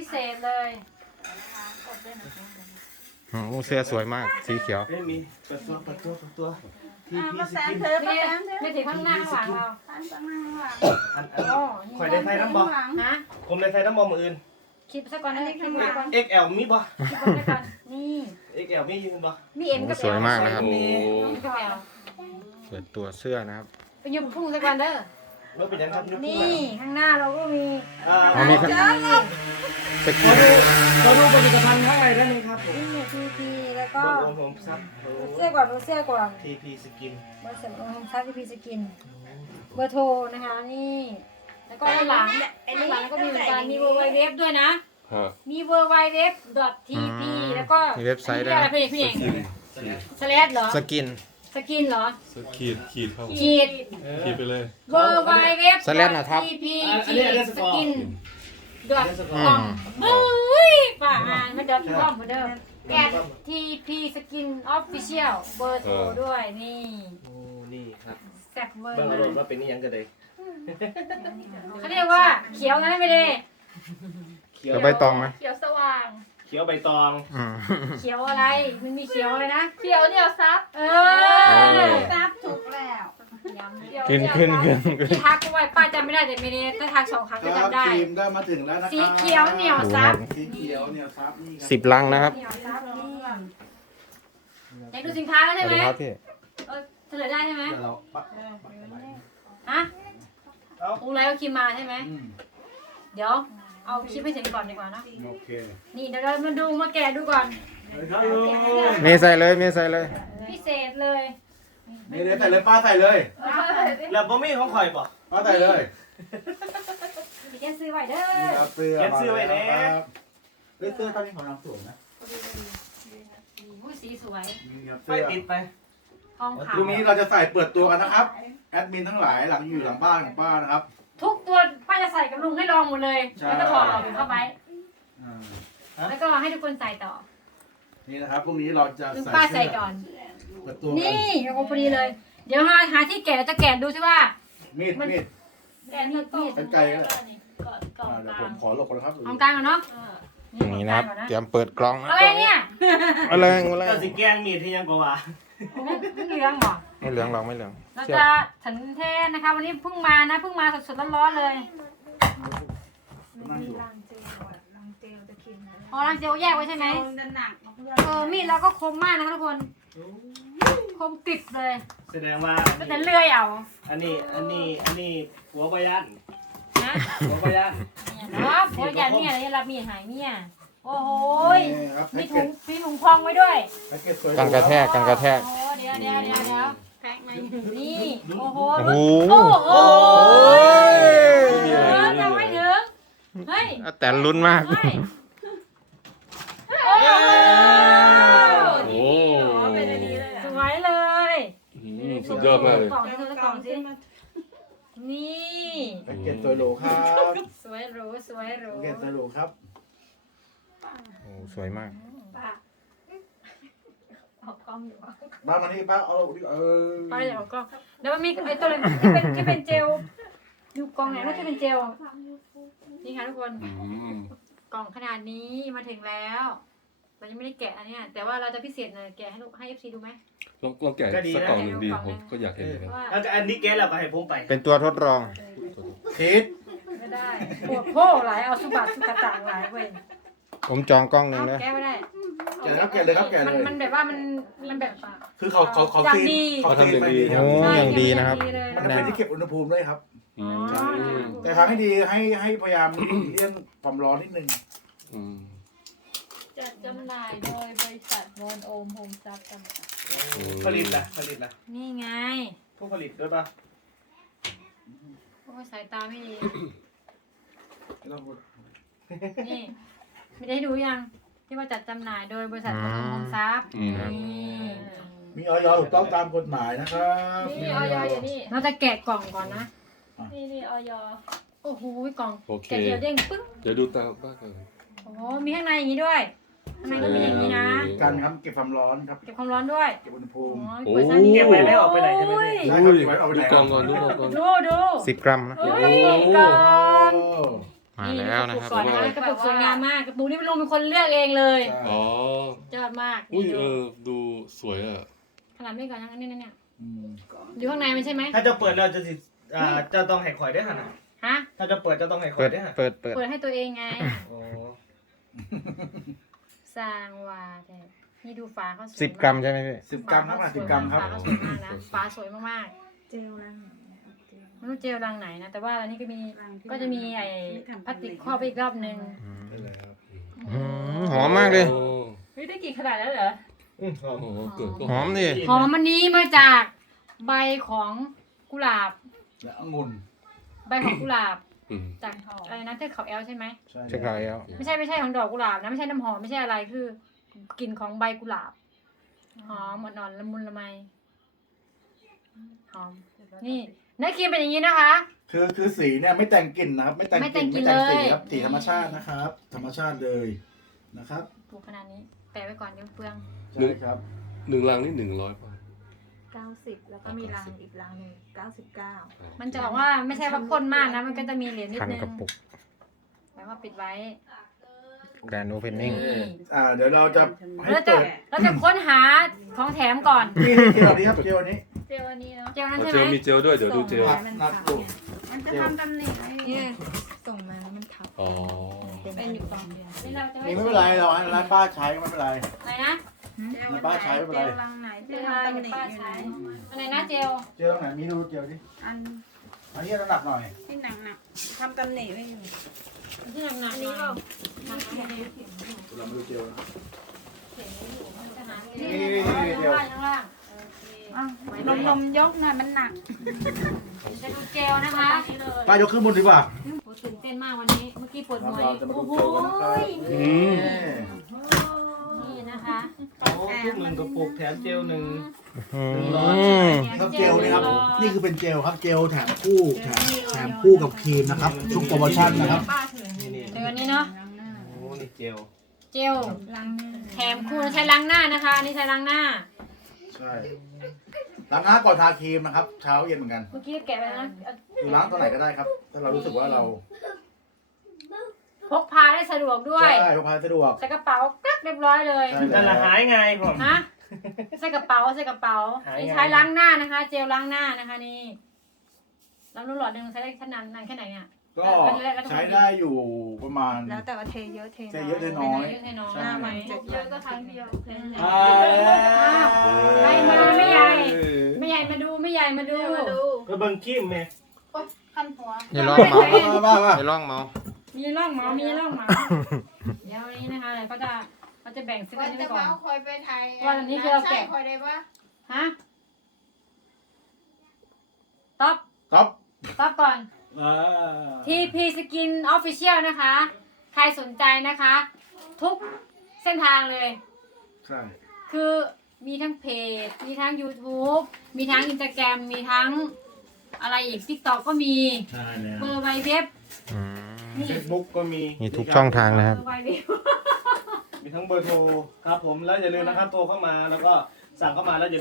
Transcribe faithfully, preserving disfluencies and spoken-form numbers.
เศษเลยโอ้เสื้อสวยมากสีเขียวไม่มีเปิดตัวเปิดตัวเปิดตัวทีพีมาสแซมกินเธอมาแซมเธอไม่ถึงข้างหน้าข้างหลังเราท่านข้างหน้าข้างหลังอันอันโอ้ข่อยได้ไทยน้ำบอลฮะผมได้ไทยน้ำบอลมืออื่นคิดซะก่อนนะคิดซะก่อนเอ็กแอลมีบ่คิดก่อนนะก่อนนี่เอ็กแอลมียืนบ่มีเอ็มกับสวยมากนะครับโอ้กับแอลเปิดตัวเสื้อนะครับไปยุบพุ่งซะก่อนเด้อเมื่อเป็นยังครับยุคนี่ข้างหน้าเราก็มีอ่าอ๋อมีครับ สขกิอน ดูขอดูผลิตภัณฑ์ข้างในได้ไหมครับผมนี่ทีพีแล้วก็บนองค์ผมซับเสื้อก่อนดูเสื้อก่อนทีพีสกินเบอร์เสริมองค์ซับทีพีสกินเบอร์โทรนะคะนี่แล้วก็ด้านหลังด้านหลังก็มีเหมือนกันมีเวอร์ไวเว็บด้วยนะฮะมีเวอร์ไวเว็บ .tp แล้วก็มีเว็บไซต์ด้ด้ววย ยนะพี่พี่เองสแลดเหรอสกินสกินเหรอสขีดขีดเข้าขีดขีดไปเลยเวอร์ไวเว็บสแลดนะครับ .tp ขีดสกินดอทอืคอมมเฮ้ยป่าอ่านมันดอทคอมเหมือนเดิมแอด tp skin official เบอร์โทรด้วยนี่โอ้นี่ครับแซ่บเวอร์เบิ่งมาโหลกดว่าเป็นนี่ยังกันเลยเขาเรียกว่าเขียวนะไม่ได้เขียวเดี๋ยวใบตองไหมเขียวสว่างเขียวใบตองอืมเขียวอะไร มันมีเขียวอะไรนะ เขียวเหนียวซับ เออซับถูกแล้วขึ้นขึ้นขึ้นขึ้นที่ทักก็ไว้ป้าจำไม่ได้แต่ไม่ได้ถ้าทักสองครั้งคก็รับจำได้ทีมได้มาถึงแล้วนะครับสีเขียวเหนียวดูซันะบสีเขียวเนี่ยครับนี่ครับสิบลังนะครับเหนียวซับนี่อยากดูสินค้าแล้วสใช่วัสไหมดีครับพี่เออเฉลยได้ใช่ไหมเดี๋ยวเราปักปักปักไปฮะอูไรก็คิมมาใช่ไหมอืมเดี๋ยวเอาคลิปให้ถึงก่อนดีกว่าเนอะโอเคนี่เดี๋ยวเรามาดูมาแกะดูก่อนครับลุงเมย์ใส่เลยเมย์ใส่เลยพิเศษเลยนี่เลยใส่เลยป้าใส่เลยแล้วบ่มีของข่อยบ่ป้าใส่เลยพี่แกซื้อไว้เด้นี่อครับเสื้อเขียนชื่อไว้แน่ครับเฮ้ยเสื้อตอนนี้ของเราสวยนะผู้สีสวยนี่ครับไฟเสื้อติดไปทองขาวพรุ่งนี้เราจะใส่เปิดตัวกันนะครับแอดมินทั้งหลายหลังอยู่หลังบ้านของป้านะครับทุกตัวป้าจะใส่กับลุงให้ลองหมดเลยใช่แล้วก็ถอดออกเข้าไปอ่าแล้วก็ให้ทุกคนใส่ต่อนี่นะครับพรุ่งนี้เราจะลุงใส่ป้าเสื้ใส่อก่อนเปิดตัวกันนี่โอ้พอดีเลย เดี๋ยวหาหาที่แกะจะแกะดูสิว่ามีดมีดแกะมีดมีดเป็นไกลก็ได้อ่าเดี๋ยวผมขอหลบก่อนนะครับตรงกลางก่อนเนาะอย่างนี้นะครับ เตรียมเปิดกล้องนะอะไรเนี่ยอะไรอะไรก็สิแกงมีดที่ยังกว่าไม่เหลืองเหรอไม่เหลืองหรอกไม่เหลืองเราเชื่อจะฉันเทศนะคะวันนี้เพิ่งมานะเพิ่งมาสดๆร้อนๆเลยนั่งอยู่อ๋อรังเจลแยกไว้ใช่ไหมมันหนักเออมีดเราก็คมมากนะคะทุกคน คมกริบเลยแสดงว่าก็แต่เลื่อยเอาอันนี้อันนี้อันนี้หัวปยันนะหัวปยันเนี่ยเนาะโอ้ยยันเนี่ยเลยรับมีดหายเนี่ยโอ้โหยนี่ครับมีแพ็กถุเกงจมีถุงพองไว้ด้วยแพ็กเกจสวยกันกระแทกกันกระแทกโอ้เดี๋ยวเดี๋ยวเดี๋ยวเดี๋ยวแพ็คมานี่โอ้โหโอ้โหโอ้โหยเออยังไม่ถึงเฮ้ยแต่ลุ้นมากเฮ้ยโอ้โหโอ้สวยเลยอืมสุดยอดมากเลยกล่องที่เธอกล่องสินี่แพ็กเกจสวยหรูครับสวยหรูสวยหรูแพ็กเกจสวยหรูครับโอ้สวยมากออกกล้องอยู่บ้านมานี่ป้าเอาเออไปเดี๋ยวออกกล้องแล้วมันมีไอ้ตัวอะไรที่เป็นที่เป็นเจลอยู่กล่องไหนน่าจะเป็นเจลนี่ค่ะทุกคนอืมกล่องขนาดนี้มาถึงแล้วเรายังไม่ได้แกะอันเนี้ยแต่ว่าเราจะพิเศษหน่อยแกะให้ลูกให้เอฟซีดูไหมลองลองแกะสักกล่องหนึ่งดีผมก็อยากเห็นเหมือนกันว่าแล้วก็อันนี้แกแล้วก็ให้ผมไปเป็นตัวทดลองคิดไม่ได้ปวดโพหลายเอาสุบัติสุกต่างหลายเว้ยผมจองกล้องหนึ่งเอาเลยแกะไม่ได้แกะครับแกะเลยครับแกะมัเลนยมันแบบว่ามันมันแบบคือเขาเขาเขาอย่างซีนดีเขาซีนไปดีครับโอ้อย่างดีนะครับมันจะเป็นที่เก็บอุณหภูมิด้วยครับอือ๋อมแต่ทางให้ดีให้ให้พยายาม เลี่ยงความร้อนนิดนึงอืมจัดจำหน่ายโดยบริษัทโมนโอมโฮมซับจำกัดผลิตนะผลิตนะนี่ไงผู้ผลิตด้วยป่ะโอ้ยสายตาไม่ดีไม่ต้องพูดนี่ไม่ได้ดูยังที่ว่าจัดจำหน่ายโดยบริษัทกรมทรัพย์อืมนี่มีออยถูกต้องตามกฎหมายนะครับนี่ออยอยู่นี่เราจะแกะกล่องก่อนนะนี่นี่ออยโอ้โหกล่องโอเคแกะเดียวเด้งปึ๊บเดี๋ยวดูตามบ้างกันโอ้โหมีข้างในอย่างนี้ด้วยข้างในก็มีอย่างนี้นะการครับเก็บความร้อนครับเก็บความร้อนด้วยเก็บอุณหภูโอ้มิยเปิดซานี้เก็บไว้ไม่ออกไปไหนใช่ไหมโอ้ยพี่ใช่อุ้ครับยเก็บไว้เอาไปไหนดูกล่องก่อนดูกล่องก่อนดูดูสิบกรัมนะเฮ้ยกล่องโอ้มาแล้วนะครับก่อนนะคะกระปุกสวยงามมากกระปุกนี้เป็นลุงเป็นคนเลือกเองเลยอ๋อยอดมากอุ้ยนี่เอดูอดูสวยอ่ะขนาดไม่ก่อนยังนี่เนี่ยอืมอยู่ข้างในมันใช่ไหมถ้าจะเปิดเราจะสิอ่าจะต้องให้ข่อยได้ขนาดฮะถ้าจะเปิดจะต้องให้ข่อเปิยดได้ขนาดเปิดเปิดเปิดให้ตัวเองไงโอ้สร้างว่าแต่นี่ดูฝาเขาสวยสิบกรัมใช่ไหมพี่สิบกรัมครับสิบกรัมครับฝาเขาสวยมากนะฝาสวยมากเจลล้างๆไม่รู้เจลรังไหนนะแต่ว่าอันนี้ก็มีล้างที่ก็จะมีไอ้พลาสติกครอบไปอีกรอบนึงได้เลยครับอืมหอมมากเลยโอ้เฮ้ยได้กี่ขนาดแล้วเหรออืมหอมโหเกิดก็หอมดิหอมมันนี้มาจากใบของกุหลาบและองุ่นใบของกุหลาบอืมจากอะไรนะเทือกเขาแอลใช่ไหมใช่จะขายแล้วไม่ใช่ไม่ใช่ของดอกกุหลาบนะไม่ใช่น้ำหอมไม่ใช่อะไรคือกลิ่นของใบกุหลาบหอมอ่อนๆละมุนละไมหอมนี่เนื้อครีมเป็นอย่างนี้นะคะคือคือสีเนี่ยไม่แต่งกลิ่นนะครับ ไม่แต่งไม่กแต่ลิ่งนกลิ่ไม่นแต่งสีเลยครับสีธรรมชาตินะครับ ธรรมชาติเลยนะครับถูกขนาดนี้แปะไว้ก่อนเดี๋ยวเปลืองใช่ครับหนึ่งลังนี่หนึ่งร้อยป่ะเก้าสิบแล้วก็มีรังอีกรังหนึ่งเก้าสิบเก้ามันจะบอกว่าไม่ใช่ว่าข้นมากนะมันก็จะมีเหรียญนิดพันนึงกระปุกแปลว่าปิดไว้แกรนด์โอเพนนิ่งนี่อ่าเดี๋ยวเราจะให้เราจะเปิดเราจะค้นหาของแถมก่อนนี่เจลนี้ครับเจลนี้เจลอันนี้เนาะเจลนั้นเอาใช่เจไหมลมีเจลด้วยเดี๋ยวดูเจลนัดนัดดูมันจะทำตำหนิไว้เนี่ยส่งมาแล้วมันทับอ๋อเป็นอยู่ตอนเดียวนี่เราจะนี่ไม่เป็นไรเราให้ร้านป้าใช้ไม่เป็นไรอะไรนะเจลในบ้านใช้ไม่เป็นไรเจลรังไหนเจลทำตำหนิอยู่ไหนอะไรนะเจลเจลตรงไหนมีดูเจลดิอันอันนี้น้ำหนักหน่อยที่หนักหนักๆทำตำหนิไว้อยู่ที่หนักๆนี้เปล่าหนักๆนี้เรามาดูเจลนะนี่นี่นี่นี่เจลข้างล่างโอเคอ้าวลมลมๆยกหน่อยมันหนักจะดูเจลนะคะป้ายกขึ้นบนดีกว่าโอ้ตื่นเต้นมากวันนี้ เมื่อกี้ปวดหัวเราจะมาดูโอ้โหเจลกันนะครับอืมนี่นะคะโอ้ทุกหนึ่งกระปุกแถมเจลหนึ่งอืมครับเจลนี่ครับ นี่คือเป็นเจลครับเจลแถมคู่แถมแถมคู่กับครีมนะครับชุดโปรโมชั่นนะครับนี่นี่เดี๋ยววันนี้เนาะโอ้นี่เจลเจลแถมคู่ใช้ล้างหน้านะคะอันนี่ใช้ล้างหน้าใช่ล้างหน้าก่อนทาครีมนะครับ เช้าเย็นเหมือนกันเมื่อกี้แกะไปแล้วนะคือล้างตัวไหนก็ได้ครับ ถ้าเรารู้สึกว่าเราพกพาได้สะดวกด้วยใช่พกพาสะดวกใส่กระเป๋ากั๊กเรียบร้อยเลยใช่นั่นแหละหายไงผมฮะใส่กระเป๋าใส่กระเป๋าหายไงนี่ใช้ล้างหน้านะคะ เจลล้างหน้านะคะนี่ล้างรูปหลอดหนึ่งใช้ได้ขนาดนานแค่ไหนเนี่ยก็ใช้ได้อยู่ประมาณแล้วแต่ว่าเทเยอะเทเทเยอะเทน้อยเยอะให้น้อยใช่หน้าไหมเยอะก็ครั้งเดียวแค่นั้นอ่าไม่มาไม่ใหญ่ไม่ใหญ่มาดูไม่ใหญ่มาดูมาดูก็เบิ่งขี้มไหมขั้นหัวอย่าลองเมามามามาอย่าลองเมามีร่องหมามีร่องหมาเดี๋ยววันนี้นะคะเดี๋ยวก็จะเขาจะแบ่งซื้อว่ากันจะไปก่อนมาเอาคอยไปไทยว่าอันนี้คือเราแกะใช่คอยได้ปะฮะต๊อปครับต๊อปก่อนอ่าที พี Skin Official นะคะ ใครสนใจนะคะ ทุกเส้นทางเลยใช่คือมีทั้งเพจ มีทั้ง YouTube มีทั้ง Instagram มีทั้งอะไรอีก TikTok ก็มีใช่แล้วเบอร์ไวเว็บอืมเฟซบุ๊กก็มีมีทุกช่องทางนะครับเบอร์ไวเว็บมีทั้งเบอร์โทรครับผมแล้วอย่าลืมนะครับโทรเข้ามาแล้วก็สั่งเข้ามาแล้วอย่า